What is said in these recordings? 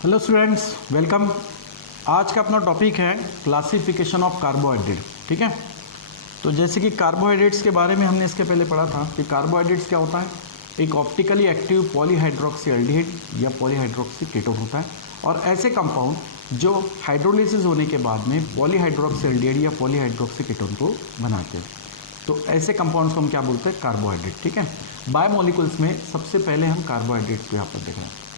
Hello students, welcome. आज का अपना टॉपिक है क्लासिफिकेशन ऑफ कार्बोहाइड्रेट। ठीक है, तो जैसे कि कार्बोहाइड्रेट्स के बारे में हमने इसके पहले पढ़ा था कि कार्बोहाइड्रेट्स क्या होता है। एक ऑप्टिकली एक्टिव पॉलीहाइड्रोक्सी एल्डिहाइड या पॉलीहाइड्रोक्सी कीटोन होता है, और ऐसे कंपाउंड जो हाइड्रोलिसिस होने के बाद में पॉलीहाइड्रोक्सी एल्डिहाइड या पॉलीहाइड्रोक्सी कीटोन को बनाते हैं। तो ऐसे कंपाउंड्स को हम क्या बोलते हैं? कार्बोहाइड्रेट। ठीक है, बायोमोलिकुल्स में सबसे पहले हम कार्बोहाइड्रेट्स को यहाँ पर देख रहे हैं।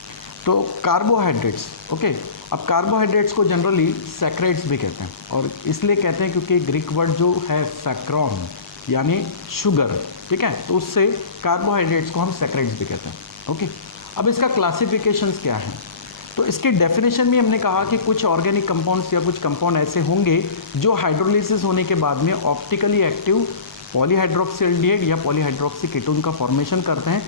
तो कार्बोहाइड्रेट्स, ओके। अब कार्बोहाइड्रेट्स को जनरली सैक्राइड्स भी कहते हैं, और इसलिए कहते हैं क्योंकि ग्रीक वर्ड जो है सैक्रॉन यानी शुगर, ठीक है, तो उससे कार्बोहाइड्रेट्स को हम सैक्राइड्स भी कहते हैं। ओके, अब इसका क्लासिफिकेशंस क्या है? तो इसकी डेफिनेशन में हमने कहा कि कुछ ऑर्गेनिक कंपाउंड्स या कुछ कंपाउंड ऐसे होंगे जो हाइड्रोलिसिस होने के बाद में ऑप्टिकली एक्टिव पॉलीहाइड्रोक्सी एल्डिहाइड या पॉलीहाइड्रोक्सी कीटोन का फॉर्मेशन करते हैं।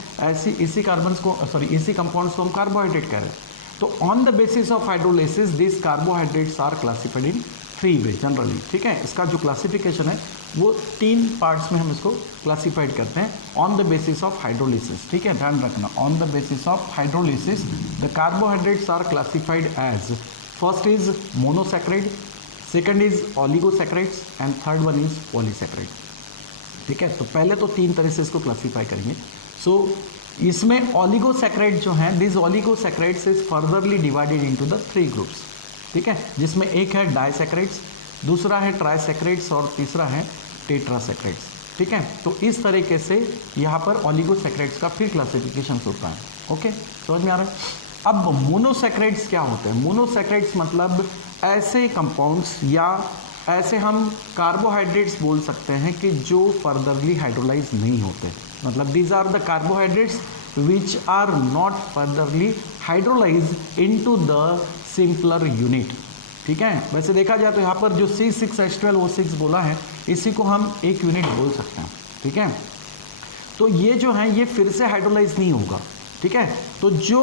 इसी कंपाउंड्स को हम कार्बोहाइड्रेट कह रहे हैं। तो on the basis of hydrolysis this carbohydrates are classified in 3 way generally. ठीक है, इसका जो क्लासिफिकेशन है वो 3 पार्ट्स में हम इसको क्लासिफाइड करते हैं on the basis of hydrolysis. ठीक है, ध्यान रखना, on the basis of hydrolysis the carbohydrates are classified as, first is monosaccharide, second is oligosaccharides and third one is polysaccharide. ठीक है, तो पहले तो 3 तरह से इसको क्लासीफाई करेंगे। इसमें ऑलिगोसैक्राइड जो हैं, this oligosaccharides is furtherly divided into the 3 groups. ठीक है, जिसमें एक है डाइसैक्राइड्स, दूसरा है ट्राइसैक्राइड्स और तीसरा है टेट्रासैक्राइड्स। ठीक है, तो इस तरीके से यहाँ पर ऑलिगोसैक्राइड्स का फिर क्लासिफिकेशन होता है। ओके, समझ में आ रहा है? अब मोनोसैक्राइड्स क्या होते हैं? मोनोसैक्राइड्स मतलब ऐसे कंपाउंड्स या ऐसे हम कार्बोहाइड्रेट्स बोल सकते हैं कि जो फर्दरली हाइड्रोलाइज नहीं होते, मतलब these are the carbohydrates which are not furtherly hydrolyse into the simpler unit. ठीक है, वैसे देखा जाए तो यहाँ पर जो C6H12O6 बोला है, इसी को हम एक यूनिट बोल सकते हैं। ठीक है, तो ये जो है ये फिर से हाइड्रोलाइज नहीं होगा। ठीक है, तो जो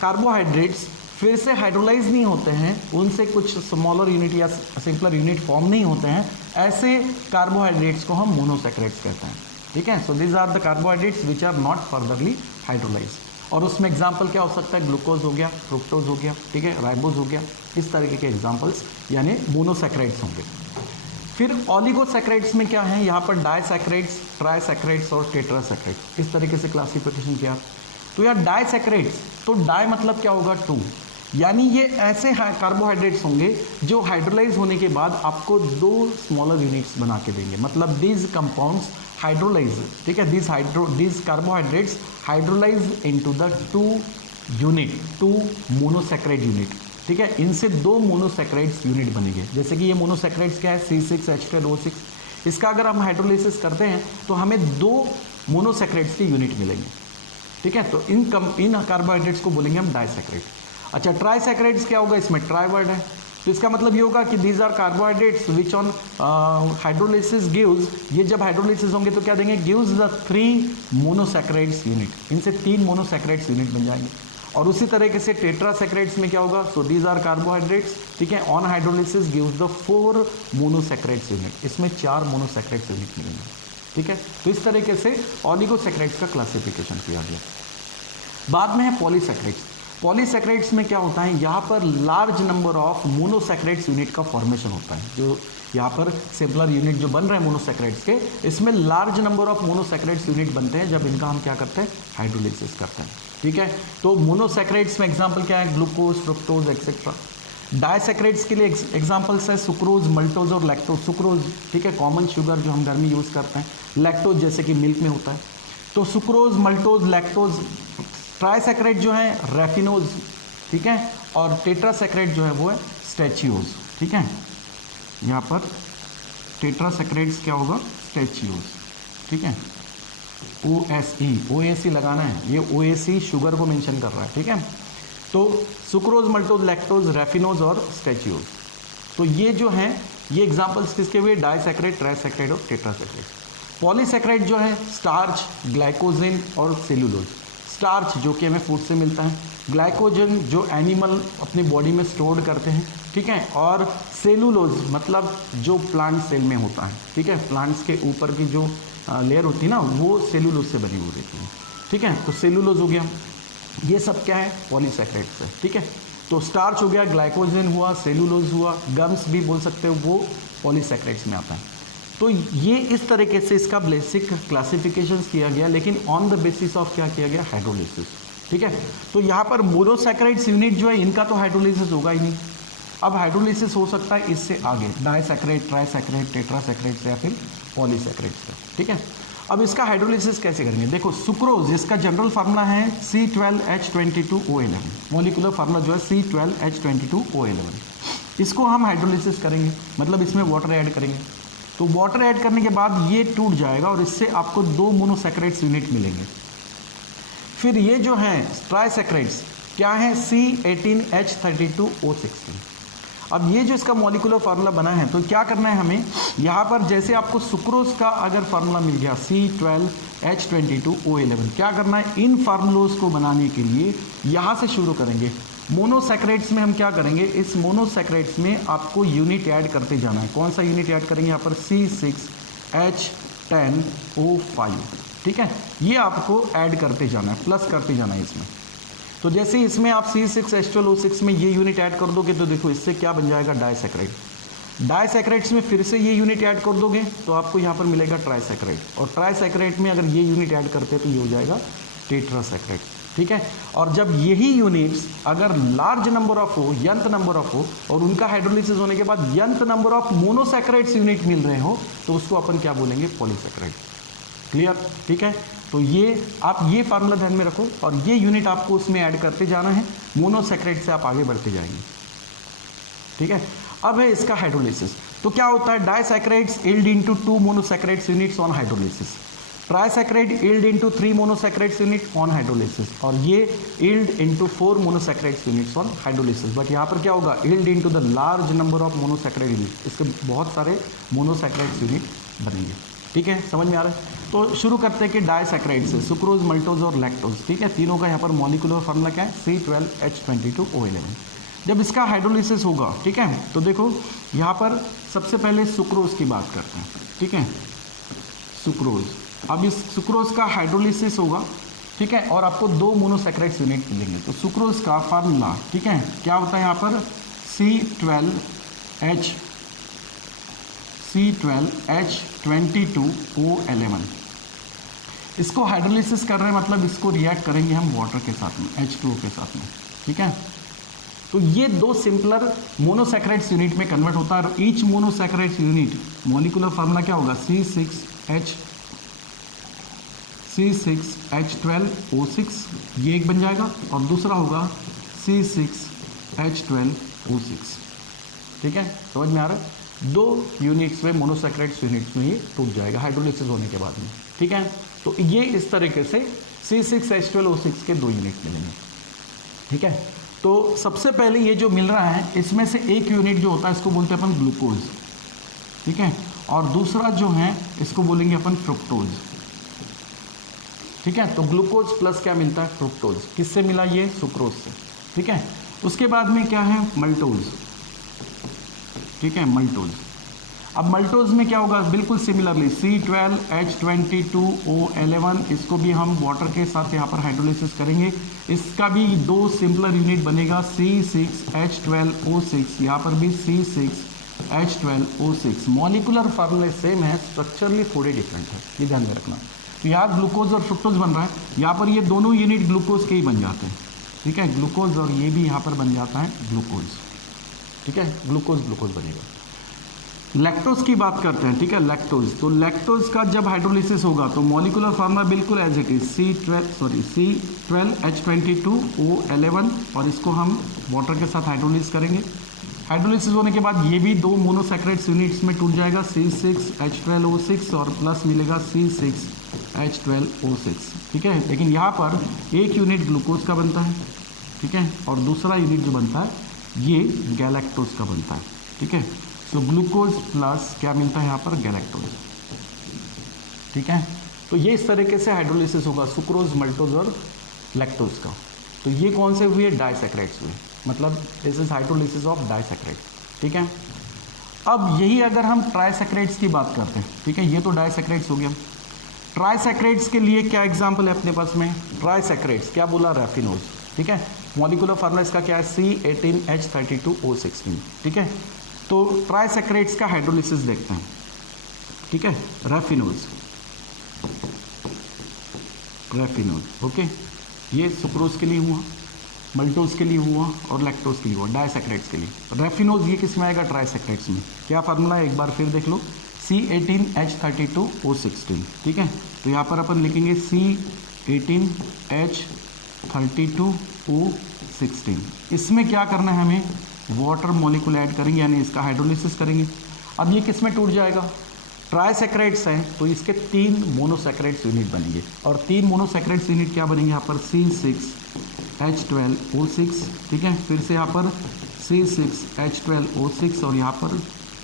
कार्बोहाइड्रेट्स फिर से हाइड्रोलाइज नहीं होते हैं, उनसे कुछ स्मॉलर यूनिट या सिंपलर यूनिट फॉर्म नहीं होते हैं, ऐसे कार्बोहाइड्रेट्स को हम मोनोसैक्राइड्स कहते हैं। ठीक है, so these are the carbohydrates which are not furtherly hydrolyse. और उसमें एग्जांपल क्या हो सकता है? ग्लूकोज हो गया, फ्रुक्टोज हो गया, ठीक है, राइबोज हो गया, इस तरीके के एग्जाम्पल्स यानी मोनोसैक्राइड्स होंगे। फिर ऑलिगोसैक्राइड्स में क्या है? यहाँ पर डाइसैक्राइड्स, ट्राइसैक्राइड्स और टेट्रासैक्राइड्स, इस तरीके से क्लासिफिकेशन किया। तो यार डाइसैक्राइड्स, तो डाई मतलब क्या होगा? 2, यानी ये ऐसे कार्बोहाइड्रेट्स होंगे जो हाइड्रोलाइज होने के बाद आपको 2 स्मॉलर यूनिट्स बना के देंगे, मतलब दीज कंपाउंड्स हाइड्रोलाइज। ठीक है, these carbohydrates hydrolyse into the 2 monosaccharide unit. ठीक है, इनसे 2 मोनोसैक्राइड्स यूनिट बनेंगे। जैसे कि ये मोनोसैक्राइड्स क्या है? C6H12O6। इसका अगर हम हाइड्रोलाइसिस करते हैं तो हमें 2 मोनोसैक्राइड्स की यूनिट मिलेंगे। ठीक है, तो इन कार्बोहाइड्रेट्स को बोलेंगे हम डाइसैक्राइड। अच्छा, ट्राइसैक्राइड्स क्या होगा? इसमें ट्राई वर्ड है, तो इसका मतलब ये होगा कि these are carbohydrates which on hydrolysis gives, ये जब हाइड्रोलिसिस होंगे तो क्या देंगे? गिव्स द 3 मोनोसैक्राइड्स यूनिट, इनसे 3 मोनोसैक्राइड्स यूनिट बन जाएंगे। और उसी तरीके से टेट्रासैक्राइड्स में क्या होगा? सो दीज आर कार्बोहाइड्रेट्स, ठीक है, on hydrolysis gives the 4 monosaccharides unit, इसमें 4 मोनोसैक्राइड्स यूनिट मिलेंगे। ठीक है, तो इस तरीके से ऑलिगोसैक्राइड्स का क्लासिफिकेशन किया गया। बाद में है पॉलीसैक्राइड्स। पॉलीसैक्राइड्स में क्या होता है? यहाँ पर large number of monosaccharides unit का फॉर्मेशन होता है। जो यहाँ पर सिंपलर यूनिट जो बन रहे हैं मोनोसैक्राइड्स के, इसमें large number of monosaccharides unit बनते हैं जब इनका हम क्या करते हैं? हाइड्रोलिसिस करते हैं। ठीक है, तो मोनोसैक्राइड्स में एग्जाम्पल क्या है? Glucose, fructose etcetera. डाइसैक्राइड्स के लिए एग्जाम्पल्स है सुक्रोज, मल्टोज और लैक्टोज। सुक्रोज, ठीक है, कॉमन शुगर जो हम घर में यूज़ करते हैं। लैक्टोज जैसे कि मिल्क में होता है। तो सुक्रोज, मल्टोज, लैक्टोज। ट्राइसैक्राइड जो है रैफिनोज, ठीक है, और टेट्रासैक्राइड जो है वो है स्टैचियोज। ठीक है, यहाँ पर टेट्रासैक्राइड्स क्या होगा? स्टैचियोज। ठीक है, OSE लगाना है, ये OSE शुगर को मेंशन कर रहा है। ठीक है, तो सुक्रोज, मल्टोज, लैक्टोज, रैफिनोज और स्टैचियोज। तो ये जो हैं ये एग्जाम्पल्स किसके हुए? डाइसैक्राइड, ट्राइसैक्राइड और टेट्रासैक्राइड। पॉलीसैक्राइड जो है स्टार्च, ग्लाइकोजेन और सेलुलोज। स्टार्च जो कि हमें फूड से मिलता है, ग्लाइकोजन जो एनिमल अपनी बॉडी में स्टोर करते हैं, ठीक है, और सेलुलोज मतलब जो प्लांट सेल में होता है। ठीक है, प्लांट्स के ऊपर की जो लेयर होती है ना, वो सेलुलोज से बनी हुई रहती है। ठीक है, तो सेलुलोज हो गया। ये सब क्या है? पॉलीसैक्राइड्स है। ठीक है, तो स्टार्च हो गया, ग्लाइकोजन हुआ, सेलुलोज हुआ, गम्स भी बोल सकते हो, वो पॉलीसैकेराइड्स में आता है। तो ये इस तरीके से इसका बेसिक क्लासिफिकेशन किया गया, लेकिन ऑन द बेसिस ऑफ क्या किया गया, हाइड्रोलिसिस। ठीक है, तो यहाँ पर मोनोसैकेराइड्स यूनिट जो है इनका तो हाइड्रोलिसिस होगा ही नहीं। अब हाइड्रोलिसिस हो सकता है इससे आगे डाइसैकेराइड, ट्राइसैकेराइड, टेट्रासैकेराइड से या फिर पॉलीसैकेराइड से। ठीक है, अब इसका हाइड्रोलिसिस कैसे करेंगे? देखो, सुक्रोज इसका जनरल फार्मूला है C12H22O11, मॉलिक्यूलर फार्मूला जो है C12H22O11। इसको हम हाइड्रोलिसिस करेंगे, मतलब इसमें वाटर ऐड करेंगे। तो वाटर ऐड करने के बाद ये टूट जाएगा और इससे आपको 2 मोनोसैकेराइड्स यूनिट मिलेंगे। फिर ये जो है ट्राइसैकेराइड्स क्या है, C18H32O16। अब ये जो इसका मॉलिक्यूलर फार्मूला बना है, तो क्या करना है हमें, यहाँ पर जैसे आपको सुक्रोज का अगर फार्मूला मिल गया C12H22O11, क्या करना है, इन फार्मूलोज को बनाने के लिए यहाँ से शुरू करेंगे। मोनोसैकेराइड्स में हम क्या करेंगे, इस मोनोसैकेराइड्स में आपको यूनिट ऐड करते जाना है। कौन सा यूनिट ऐड करेंगे? यहाँ पर C6H10O5। ठीक है, ये आपको ऐड करते जाना है, प्लस करते जाना है इसमें। तो जैसे इसमें आप C6H12O6 में ये यूनिट ऐड कर दोगे तो देखो इससे क्या बन जाएगा, डाइसैकेराइड। डाइसैकेराइड्स में फिर से ये यूनिट ऐड कर दोगे तो आपको यहाँ पर मिलेगा ट्राइसैकेराइड, और ट्राइसैकेराइड में अगर ये यूनिट ऐड करते हैं तो ये हो जाएगा टेट्रासैकेराइड। ठीक है, और जब यही यूनिट्स अगर लार्ज नंबर ऑफ हो, यंत नंबर ऑफ हो, और उनका हाइड्रोलिसिस होने के बाद यंत नंबर ऑफ मोनोसैकेराइड्स यूनिट मिल रहे हो, तो उसको अपन क्या बोलेंगे, पॉलीसैकेराइड। क्लियर? ठीक है, तो ये आप ये फार्मूला ध्यान में रखो और ये यूनिट आपको उसमें ऐड करते जाना है, मोनोसैकेराइड से आप आगे बढ़ते जाएंगे। ठीक है, अब है इसका हाइड्रोलिसिस। तो क्या होता है, disaccharides yield into 2 monosaccharides units on hydrolysis, trisaccharide yield into 3 monosaccharides unit on hydrolysis, और ये yield into 4 monosaccharides units on hydrolysis. But यहाँ पर क्या होगा, yield into the large number of monosaccharide unit, इसके बहुत सारे मोनोसैकेराइड्स यूनिट बनेंगे। ठीक है, समझ में आ रहा है? तो शुरू करते हैं कि डाइसैकेराइड से, सुक्रोज, मल्टोज और लैक्टोज। ठीक है, तीनों का यहाँ पर मॉलिक्यूलर फार्मूला क्या है, C12H22O11। जब इसका हाइड्रोलिसिस होगा, ठीक है, तो देखो यहाँ पर सबसे पहले सुक्रोज की बात करते हैं। ठीक है, सुक्रोज, अब इस सुक्रोज का हाइड्रोलिसिस होगा। ठीक है, और आपको 2 मोनोसैकेराइड्स यूनिट मिलेंगे। तो सुक्रोज का फार्मूला, ठीक है, क्या होता है यहाँ पर, C12H22O11। इसको हाइड्रोलिसिस कर रहे हैं, मतलब इसको रिएक्ट करेंगे हम वाटर के साथ में, H2O के साथ में। ठीक है, तो ये 2 सिंपलर मोनोसैकेराइड्स यूनिट में कन्वर्ट होता है, और each monosaccharides unit molecular formula क्या होगा, C6H12O6, ये एक बन जाएगा, और दूसरा होगा C6H12O6। ठीक है, समझ में आ रहा है? 2 यूनिट्स में, मोनोसैकेराइड्स यूनिट्स में ये टूट जाएगा हाइड्रोलिसिस होने के बाद में। ठीक है, तो ये इस तरीके से C6H12O6 के 2 यूनिट मिलेंगे। ठीक है, तो सबसे पहले ये जो मिल रहा है, इसमें से एक यूनिट जो होता है इसको बोलते हैं अपन ग्लूकोज। ठीक है, और दूसरा जो है इसको बोलेंगे अपन फ्रुक्टोज। ठीक है, तो ग्लूकोज प्लस क्या मिलता है, फ्रुक्टोज। किससे मिला, ये सुक्रोज से। ठीक है, उसके बाद में क्या है, मल्टोज। ठीक है, मल्टोज। अब मल्टोज में क्या होगा, बिल्कुल सिमिलरली C12H22O11, इसको भी हम वाटर के साथ यहाँ पर हाइड्रोलिसिस करेंगे। इसका भी 2 सिंपलर यूनिट बनेगा, C6H12O6, यहाँ पर भी C6H12O6। मॉलिक्यूलर फार्मूले सेम है, स्ट्रक्चरली थोड़े डिफरेंट है, ये ध्यान में रखना। तो यहाँ ग्लूकोज और फ्रुक्टोज बन रहा है, यहाँ पर ये दोनों यूनिट ग्लूकोज के ही बन जाते हैं। ठीक है, ग्लूकोज, और ये भी यहाँ पर बन जाता है ग्लूकोज। ठीक है, ग्लूकोज बनेगा। लैक्टोज की बात करते हैं। ठीक है, लैक्टोज, तो लैक्टोज का जब हाइड्रोलिसिस होगा तो मॉलिक्यूलर फार्मूला बिल्कुल एज इट इज C12H22O11, और इसको हम वाटर के साथ हाइड्रोलिसिस करेंगे। हाइड्रोलिसिस होने के बाद ये भी 2 मोनोसैकेराइड्स यूनिट्स में टूट जाएगा, C6H12O6, और प्लस मिलेगा C6H12O6। ठीक है, लेकिन यहाँ पर एक यूनिट ग्लूकोज का बनता है। ठीक है, और दूसरा यूनिट जो बनता है ये गैलेक्टोज का बनता है। ठीक है, तो ग्लूकोज प्लस क्या मिलता है यहाँ पर, गैलेक्टोज। ठीक है, तो ये इस तरीके से हाइड्रोलिसिस होगा सुक्रोज, मल्टोज और लैक्टोज का। तो ये कौन से हुए, डाइसैकेराइड्स हुए, मतलब this is hydrolysis of disaccharide. ठीक है, अब यही अगर हम ट्राइसैकेराइड्स की बात करते हैं। ठीक है, ये तो डाइसैकेराइड्स हो गया। ट्राइसैकेराइड्स के लिए क्या एग्जाम्पल है अपने पास में, ट्राइसैकेराइड्स क्या बोला, रैफिनोज। ठीक है, मॉलिकुलर फार्मूला इसका क्या है, C18H32O16, ठीक है। तो ट्राइसैकराइड्स का हाइड्रोलिसिस देखते हैं, ठीक है। रेफिनोज, ओके, ये सुक्रोज के लिए हुआ, मल्टोज के लिए हुआ और लैक्टोज के लिए हुआ, डाइसैकराइड्स के लिए। रेफिनोज ये किस में आएगा, ट्राइसैकराइड्स में। क्या फार्मूला है एक बार फिर देख लो, C18H32O16, ठीक है। तो यहाँ पर अपन लिखेंगे C18H32O16। इसमें क्या करना है हमें, वाटर मॉलिक्यूल ऐड करेंगे, यानी इसका हाइड्रोलिसिस करेंगे। अब ये किस में टूट जाएगा, ट्राइसैकराइड्स हैं तो इसके 3 मोनोसैकराइड्स यूनिट बनेंगे, और 3 मोनोसैकराइड्स यूनिट क्या बनेंगे, यहाँ पर C6H12O6, ठीक है। फिर से यहाँ पर C6H12O6 और यहाँ पर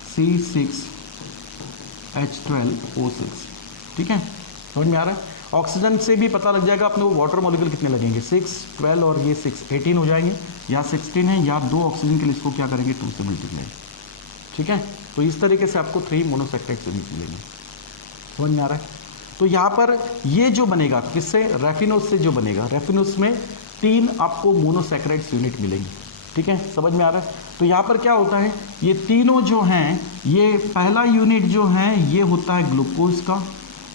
C6H12O6, ठीक है। समझ में आ रहा है। ऑक्सीजन से भी पता लग जाएगा अपने को वाटर मॉलिक्यूल कितने लगेंगे, 6, 12 और ये 6, 18 हो जाएंगे, या 16 है, या 2 ऑक्सीजन के लिए इसको क्या करेंगे, 2 से मल्टीप्लाई, ठीक है। तो इस तरीके से आपको 3 मोनोसैकराइड्स यूनिट मिलेंगे। समझ में आ रहा है। तो यहाँ पर ये जो बनेगा किससे, रेफिनोज से जो बनेगा, रेफिनोज में 3 आपको मोनोसैकराइड्स यूनिट मिलेंगे, ठीक है। समझ में आ रहा है। तो यहाँ पर क्या होता है, ये तीनों जो हैं, ये पहला यूनिट जो है ये होता है ग्लूकोज का,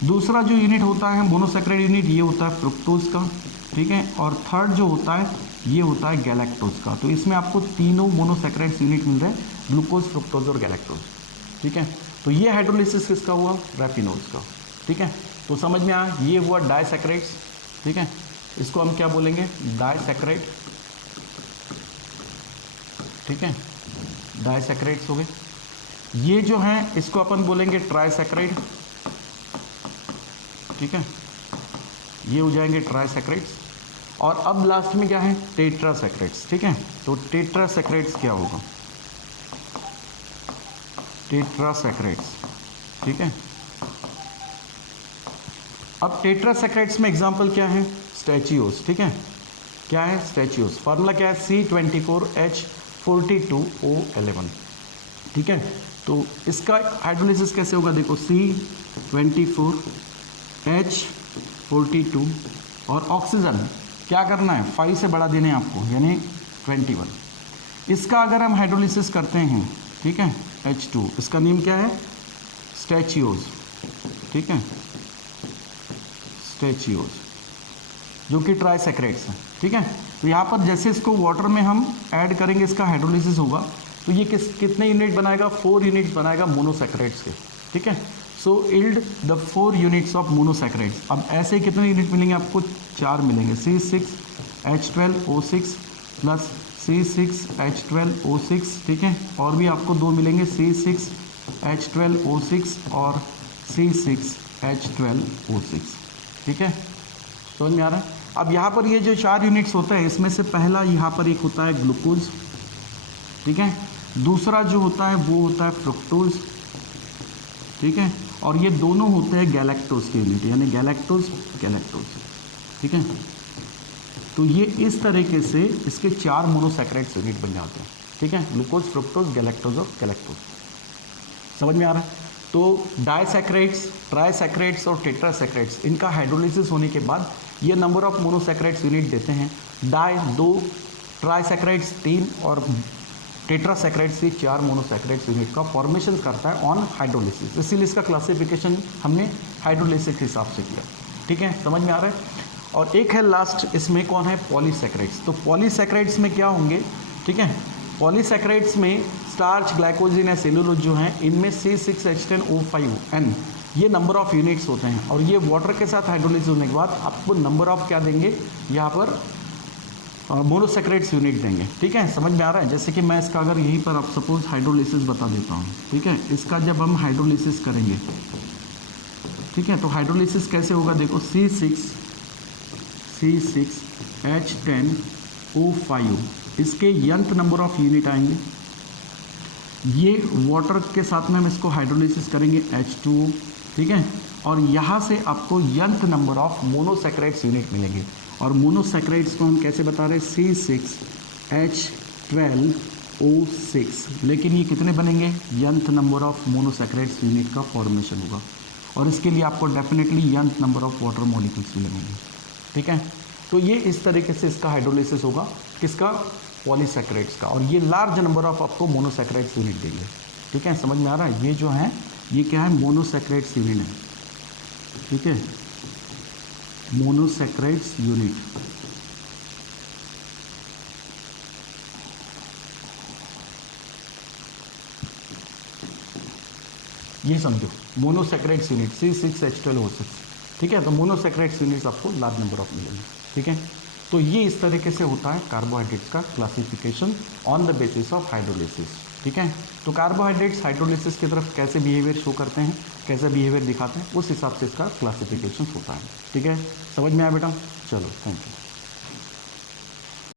दूसरा जो यूनिट होता है मोनोसैकराइड यूनिट ये होता है फ्रुक्टोज का, ठीक है, और थर्ड जो होता है ये होता है गैलेक्टोज का। तो इसमें आपको तीनों मोनोसैकराइड्स यूनिट मिल रहे हैं, ग्लूकोज, फ्रुक्टोज और गैलेक्टोज, ठीक है। तो ये हाइड्रोलिसिस किसका हुआ, रेफिनोज का, ठीक है। तो समझ में आया, ये हुआ डाइसैकराइड्स, ठीक है। इसको हम क्या बोलेंगे, डाइसैकराइड, ठीक है, डाइसैकराइड्स हो गए। ये जो है इसको अपन बोलेंगे ट्राइसैकराइड, ठीक है, ये हो जाएंगे ट्राइसैकराइड्स। और अब लास्ट में क्या है, टेट्रासैकराइड्स, ठीक है। तो टेट्रासैकराइड्स क्या होगा, टेट्रासैकराइड्स, ठीक है। अब टेट्रासैकराइड्स में एग्जांपल क्या है, स्टैचियोस, ठीक है। क्या है, स्टैचियोस, फार्मूला क्या है, C24H42O11, ठीक है। तो इसका हाइड्रोलिसिस कैसे होगा, देखो C24H42 और ऑक्सीजन क्या करना है, 5 से बढ़ा देने आपको, यानी 21। इसका अगर हम हाइड्रोलिसिस करते हैं, ठीक है, H2, इसका नेम क्या है, स्टैचियोज, ठीक है, स्टैचियोज, जो कि ट्राइसैकराइड्स है, ठीक है। तो यहाँ पर जैसे इसको वाटर में हम ऐड करेंगे, इसका हाइड्रोलिसिस होगा, तो ये कितने यूनिट बनाएगा, 4 यूनिट्स बनाएगा मोनोसैकराइड्स के, ठीक है। So yield the 4 units of monosaccharides. अब ऐसे कितने यूनिट मिलेंगे आपको, 4 मिलेंगे, C6H12O6 प्लस C6H12O6, ठीक है, और भी आपको 2 मिलेंगे, C6H12O6 और C6H12O6, ठीक है। समझ में आ रहा है। अब यहाँ पर ये जो 4 यूनिट्स होते हैं, इसमें से पहला यहाँ पर एक होता है ग्लूकोज, ठीक है, दूसरा जो होता है वो होता है फ्रुक्टोज, ठीक है, और ये दोनों होते हैं गैलेक्टोज के यूनिट, यानी गैलेक्टोज, ठीक है। तो ये इस तरीके से इसके 4 मोनोसैकराइड्स यूनिट बन जाते हैं, ठीक है, ग्लूकोज, फ्रुक्टोज, गैलेक्टोज और गैलेक्टोज। समझ में आ रहा है। तो डाइसैकराइड्स, ट्राइसैकराइड्स और टेट्रासैकराइड्स, इनका हाइड्रोलिसिस होने के बाद ये नंबर ऑफ मोनोसैकराइड्स यूनिट देते हैं, डाई 2, ट्राइसैकराइड्स 3 और टेट्रासैकराइड्स से 4 मोनोसैकराइड्स यूनिट का फॉर्मेशन करता है ऑन हाइड्रोलिसिस। इसीलिए इसका क्लासिफिकेशन हमने हाइड्रोलिसिस के हिसाब से किया, ठीक है। समझ में आ रहा है। और एक है लास्ट, इसमें कौन है, पॉलीसैकराइड्स। तो पॉलीसैकराइड्स में क्या होंगे, ठीक है, पॉलीसैकराइड्स में स्टार्च, ग्लाइकोजिन या सेलुलोज जो हैं, इनमें C6H10O5N ये नंबर ऑफ यूनिट्स होते हैं, और ये वाटर के साथ हाइड्रोलिसिस होने के बाद आपको नंबर ऑफ क्या देंगे, यहाँ पर मोनोसैकराइड्स यूनिट देंगे, ठीक है। समझ में आ रहा है। जैसे कि मैं इसका अगर यहीं पर आप सपोज हाइड्रोलिसिस बता देता हूँ, ठीक है, इसका जब हम हाइड्रोलिसिस करेंगे, ठीक है, तो हाइड्रोलिसिस कैसे होगा, देखो C6H10O5, इसके यंथ नंबर ऑफ यूनिट आएंगे, ये वाटर के साथ में हम इसको हाइड्रोलिसिस करेंगे H2O, ठीक है, और यहाँ से आपको nth number of monosaccharides unit मिलेंगे। और मोनोसैकराइड्स को हम कैसे बता रहे हैं, C6H12O6, लेकिन ये कितने बनेंगे, nth number of monosaccharides unit का फॉर्मेशन होगा, और इसके लिए आपको definitely nth number of water molecules भी लगेंगे, ठीक है। तो ये इस तरीके से इसका हाइड्रोलिसिस होगा। किसका, पॉलीसैकेराइड्स का, और ये लार्ज नंबर ऑफ आपको मोनोसैकेराइड्स यूनिट देंगे। ठीक है, समझ में आ रहा है, ये जो है ये क्या है, मोनोसैकेराइड्स यूनिट है। ठीक है, मोनोसैकेराइड्स यूनिट। ये समझो मोनोसैकेराइड्स यूनिट C6H12O6। ठीक है, तो मोनोसैकेराइड्स यूनिट्स आपको लार्ज नंबर ऑफ मिलेंगे। ठीक है, तो ये इस तरीके से होता है कार्बोहाइड्रेट्स का classification on the basis of hydrolysis. ठीक है, तो कार्बोहाइड्रेट्स हाइड्रोलिसिस की तरफ कैसे बिहेवियर शो करते हैं, कैसे बिहेवियर दिखाते हैं, उस हिसाब से इसका क्लासिफिकेशन होता है। ठीक है, समझ में आया बेटा, चलो थैंक यू।